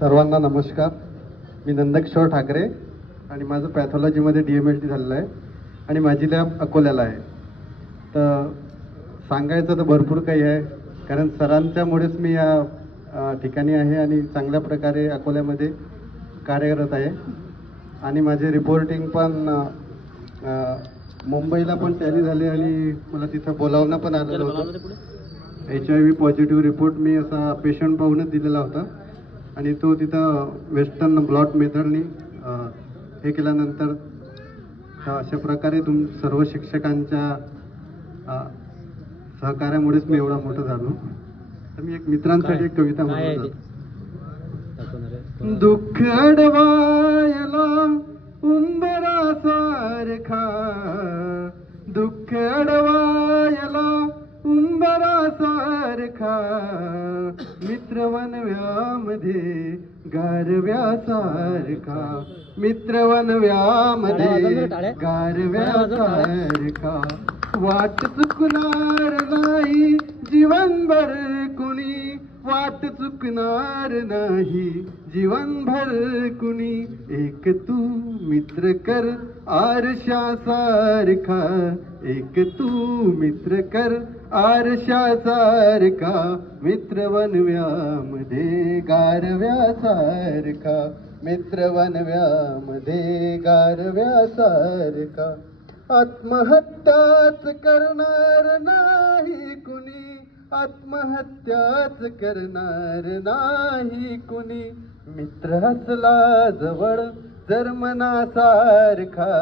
सर्वांना नमस्कार. मी नंदकिशोर ठाकरे आणि माझं पॅथॉलॉजीमध्ये DMLT झालेलं आहे आणि माझी लॅब अकोल्याला आहे. तर सांगायचं तर भरपूर काही आहे, कारण सरांच्यामुळेच मी या ठिकाणी आहे आणि चांगल्या प्रकारे अकोल्यामध्ये कार्यरत आहे. आणि माझे रिपोर्टिंग पण मुंबईला पण टॅली झाले आणि मला तिथं बोलावणं पण आलेलं होतं. HIV पॉझिटिव्ह रिपोर्ट मी असा पेशंट पाहूनच दिलेला होता आणि तो तिथं वेस्टर्न ब्लॉट मेथडनी हे केल्यानंतर अशा प्रकारे सर्व शिक्षकांच्या सहकार्यामुळेच मी एवढा मोठा झालो. तर मी एक मित्रांसाठी एक कविता म्हणतो. दुःख अडवायला उंबरासारखा, दुःख अडवायला उंबरासारखा, मित्रवनव्यामध्ये गारव्यासारखा, मित्रवनव्यामध्ये गारव्यासारखा, वाट चुकणार नाही जीवनभर कुणी, वाट चुकणार नाही जीवनभर कुणी, एक तू मित्र कर आरशासारखा, एक तू मित्र कर आरशासारखा, मित्रवनव्यामध्ये गारव्यासारखा, मित्रवनव्यामध्ये गारव्यासारखा, आत्महत्याच करणार नाही कुणी, आत्महत्याच करणार नाही कुणी, मित्र असला जवळ जर मनासारखा,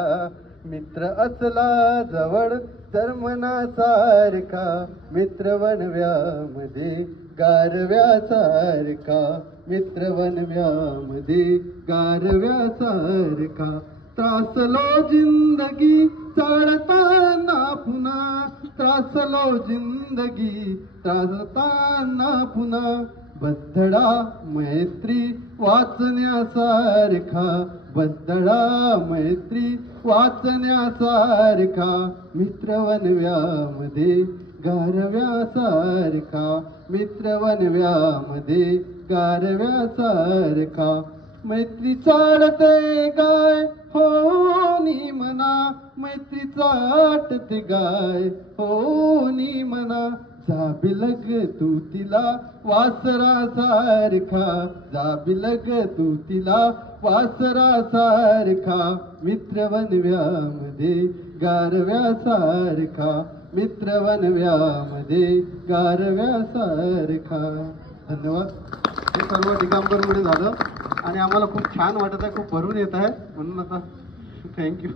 मित्र असला जवळ तर मनासारखा, मित्रवनव्यामध्ये गारव्यासारखा, मित्रवनव्यामध्ये गारव्यासारखा, त्रासलो जिंदगी चालताना पुन्हा, त्रासलो जिंदगी चालताना पुन्हा, बद्धडा मैत्री वाचण्यासारखा, बद्धडा मैत्री वाचण्यासारखा, मित्रवनव्यामध्ये गारव्यासारखा, मित्रवनव्यामध्ये गारव्यासारखा, मैत्री चालते गाय होनी मना, मैत्री चाटते गाय होनी मना, जा बिलग तू तिला वासरासारखा, जा बिलग तू तिला वासरासारखा, मित्रवनव्यामध्ये गारव्यासारखा, मित्रवनव्यामध्ये गारव्यासारखा. धन्यवाद. हे सर्व दिगंबरमुळे झालं आणि आम्हाला खूप छान वाटत आहे, खूप भरून येत आहे म्हणून आता थँक्यू.